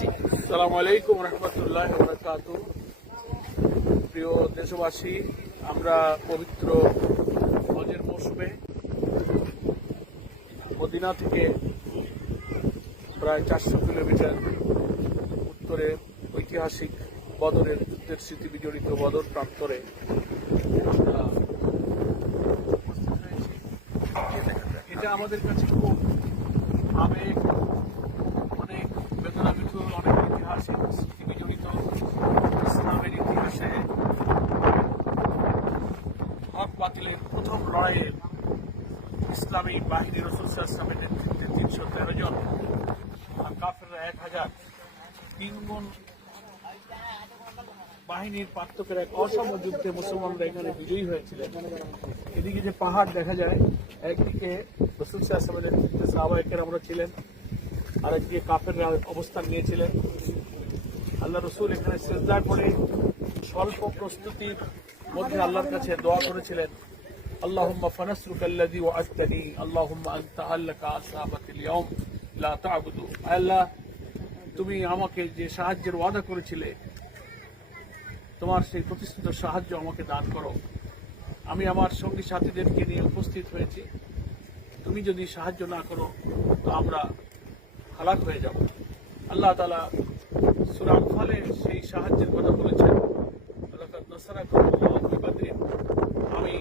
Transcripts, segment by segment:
জি সালাম আলাইকুম রহমতুল্লাহ বরকাত প্রিয় দেশবাসী, আমরা পবিত্র হজের মৌসুমে মদিনা থেকে প্রায় চারশো কিলোমিটার উত্তরে ঐতিহাসিক বদরের যুদ্ধের স্মৃতি বিজড়িত বদর প্রান্তরে এটা আমাদের কাছে খুব আবেগ ইসলামের ইতিহাসে হক প্রথম লড়াইয়ে রসুল তিনশো তেরো জন আর এক হাজার। বাহিনীর পার্থক্যের এক যুদ্ধে মুসলমানরা এখানে বিজয়ী হয়েছিলেন। এদিকে যে পাহাড় দেখা যায়, একদিকে রসুল সাহেবের নেতৃত্বে সাহবাহিকের আমরা ছিলেন। আরেকদিকে কাফেররা অবস্থান নিয়েছিলেন আল্লাহ রসুল এখানে শ্রদ্ধা করে স্বল্প প্রস্তুতির মধ্যে আল্লাহর কাছে দোয়া করেছিলেন اللهم فنسرك الذي وعدتني اللهم انت علك اصابك اليوم لا تعبدوا আল্লাহ তুমি আমাকে যে সাহায্যের ওয়াদা করেছিলে তোমার সেই প্রতিষ্ঠিত সাহায্য আমাকে দান করো আমি আমার সঙ্গী সাথীদেরকে নিয়ে উপস্থিত হয়েছি তুমি যদি সাহায্য না করো তো আমরা হালাক হয়ে যাব। আল্লাহ তালা সুরাম ফলে সেই সাহায্যের কথা বলেছেন। আমি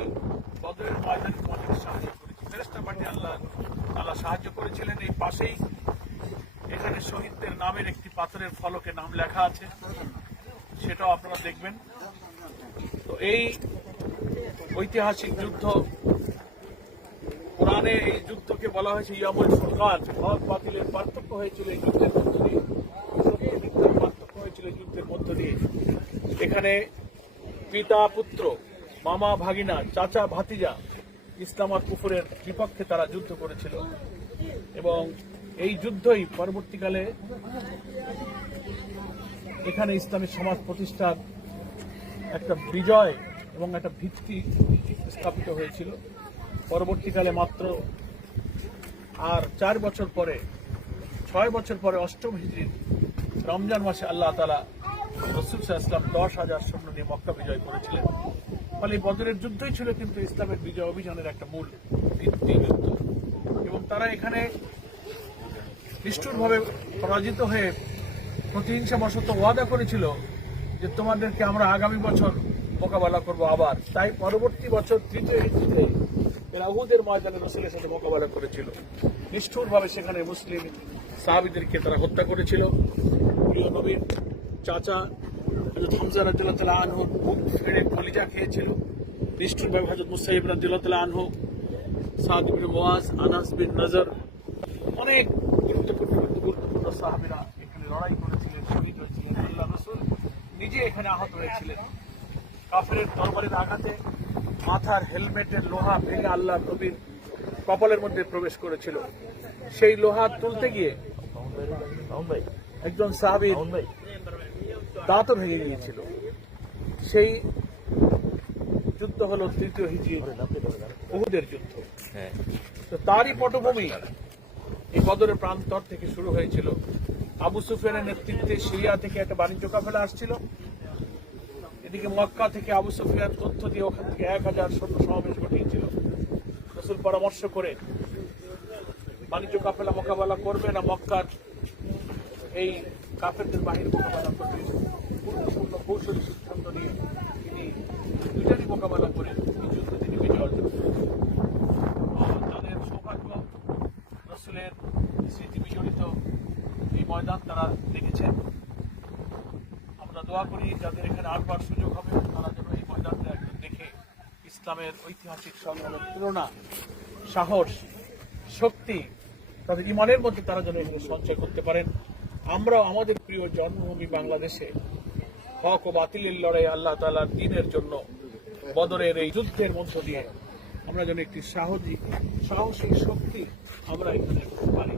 বদরের ময়দানে তোমাদেরকে সাহায্য করেছি। ফেরেস্তা পাঠিয়ে আল্লাহ আল্লাহ সাহায্য করেছিলেন। এই পাশেই এখানে শহীদদের নামের একটি পাথরের ফলকে নাম লেখা আছে। সেটাও আপনারা দেখবেন। তো এই ঐতিহাসিক যুদ্ধ কোরআনে এই বলা হয়েছে ইয়ামুল ফুরকান হক বাতিলের পার্থক্য হয়েছিল এই যুদ্ধের মধ্য দিয়ে। মিথ্যার পার্থক্য হয়েছিল যুদ্ধের মধ্য দিয়ে। এখানে পিতা, পুত্র, মামা, ভাগিনা, চাচা, ভাতিজা ইসলাম আর কুফুরের বিপক্ষে তারা যুদ্ধ করেছিল। এবং এই যুদ্ধই পরবর্তীকালে এখানে ইসলামী সমাজ প্রতিষ্ঠার একটা বিজয় এবং একটা ভিত্তি স্থাপিত হয়েছিল। পরবর্তীকালে মাত্র আর চার বছর পরে, ছয় বছর পরে অষ্টম হিজড়ির রমজান মাসে আল্লাহ তালা রসুল ইসলাম দশ হাজার সৈন্য নিয়ে মক্কা বিজয় করেছিলেন। ফলে বদরের যুদ্ধই ছিল কিন্তু ইসলামের বিজয় অভিযানের একটা মূল ভিত্তি যুদ্ধ। এবং তারা এখানে নিষ্ঠুরভাবে পরাজিত হয়ে প্রতিহিংসা বশত ওয়াদা করেছিল যে তোমাদেরকে আমরা আগামী বছর মোকাবেলা করব আবার। তাই পরবর্তী বছর তৃতীয় হিন্দিতে এরা উহুদের ময়দানে রসুলের সাথে মোকাবেলা করেছিল। নিষ্ঠুরভাবে সেখানে মুসলিম সাহাবিদেরকে তারা হত্যা করেছিল। প্রিয় নবীর চাচা হামজা রাজুল্লাহ তালা আনহু বুক ফেড়ে কলিজা খেয়েছিল। নিষ্ঠুরভাবে হজরত মুসাইব রাজুল্লাহ তালা আনহু, সাদ বিন মোয়াজ আনাস বিন নজর, অনেক গুরুত্বপূর্ণ গুরুত্বপূর্ণ সাহাবিরা এখানে লড়াই করেছিলেন, শহীদ হয়েছিলেন। আল্লাহ রসুল নিজে এখানে আহত হয়েছিলেন। কাফের তরবারির আঘাতে মাথার হেলমেটের লোহা ভেঙে আল্লাহ নবীর কপালের মধ্যে প্রবেশ করেছিল। সেই লোহা তুলতে গিয়ে একজন সাহাবির দাঁতও ভেঙে গিয়েছিল। সেই যুদ্ধ হলো তৃতীয় হিজি উহুদের যুদ্ধ। তো তারই পটভূমি এই বদরের প্রান্তর থেকে শুরু হয়েছিল। আবু সুফিয়ানের নেতৃত্বে সিরিয়া থেকে একটা বাণিজ্য কাফেলা আসছিল। এদিকে মক্কা থেকে আবু সুফিয়ান তথ্য দিয়ে ওখান থেকে এক হাজার সৈন্য সমাবেশ ঘটিয়েছিল। রসুল পরামর্শ করে বাণিজ্য কাফেলা মোকাবেলা করবে না, মক্কার এই কাফেরদের বাহিনী মোকাবেলা করবে। গুরুত্বপূর্ণ কৌশলী সিদ্ধান্ত নিয়ে তিনি দুইটারই মোকাবেলা করে এই যুদ্ধে তিনি বিজয় অর্জন করেছেন তাদের সৌভাগ্য, রসুলের স্মৃতি বিজড়িত এই ময়দান তারা দেখেছেন। দোয়া করি যাদের এখানে আসবার সুযোগ হবে, তারা যেন এই ময়দানটা একটু দেখে ইসলামের ঐতিহাসিক সংগ্রামের তুলনা, সাহস, শক্তি, তাদের ইমানের মধ্যে তারা যেন এখানে সঞ্চয় করতে পারেন। আমরাও আমাদের প্রিয় জন্মভূমি বাংলাদেশে হক ও বাতিলের লড়াই আল্লাহ তালার দিনের জন্য বদরের এই যুদ্ধের মধ্য দিয়ে আমরা যেন একটি সাহসী সাহসী শক্তি আমরা এখানে পারি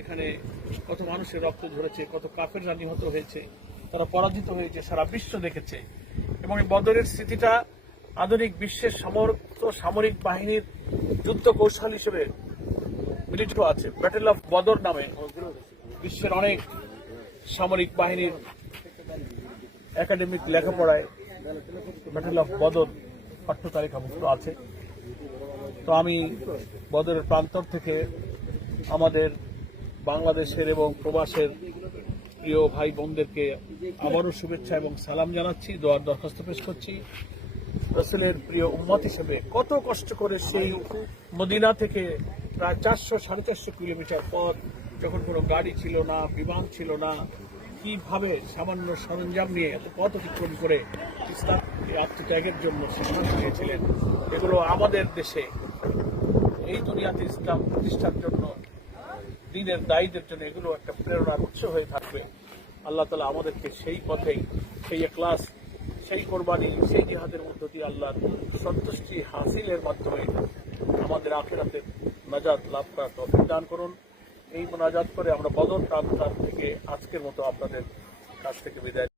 এখানে কত মানুষের রক্ত ঝরেছে, কত কাফেররা নিহত হয়েছে তারা পরাজিত হয়েছে, সারা বিশ্ব দেখেছে। এবং এই বদরের স্মৃতিটা আধুনিক বিশ্বের সমর্থ সামরিক বাহিনীর যুদ্ধ কৌশল হিসেবে মিলিত আছে। ব্যাটেল অফ বদর নামে বিশ্বের অনেক সামরিক বাহিনীর একাডেমিক লেখাপড়ায় ব্যাটেল অফ বদর পাঠ্য তালিকাভুক্ত আছে। তো আমি বদরের প্রান্তর থেকে আমাদের বাংলাদেশের এবং প্রবাসের প্রিয় ভাই বোনদেরকে আবারও শুভেচ্ছা এবং সালাম জানাচ্ছি, দোয়ার দরখাস্ত পেশ করছি। রসুলের প্রিয় উম্মত হিসেবে কত কষ্ট করে সেই মদিনা থেকে প্রায় চারশো, সাড়ে চারশো কিলোমিটার পথ, যখন কোনো গাড়ি ছিল না, বিমান ছিল না, কীভাবে সামান্য সরঞ্জাম নিয়ে এত পথ অতিক্রম করে ইসলাম আত্মত্যাগের জন্য সিদ্ধান্ত নিয়েছিলেন, এগুলো আমাদের দেশে, এই দুনিয়াতে ইসলাম প্রতিষ্ঠার জন্য দিনের দায়ীদের জন্য এগুলো একটা প্রেরণার উৎস হয়ে থাকবে। আল্লাহ তালা আমাদেরকে সেই পথেই সেই ক্লাস সেই কোরবানি, সেই জিহাদের মধ্য দিয়ে আল্লাহর সন্তুষ্টি হাসিলের মাধ্যমে আমাদের আখেরাতে নাজাদ লাভ করার তৌফিক দান করুন। এই মোনাজাত করে আমরা বদর প্রান্তার থেকে আজকের মতো আপনাদের কাছ থেকে বিদায়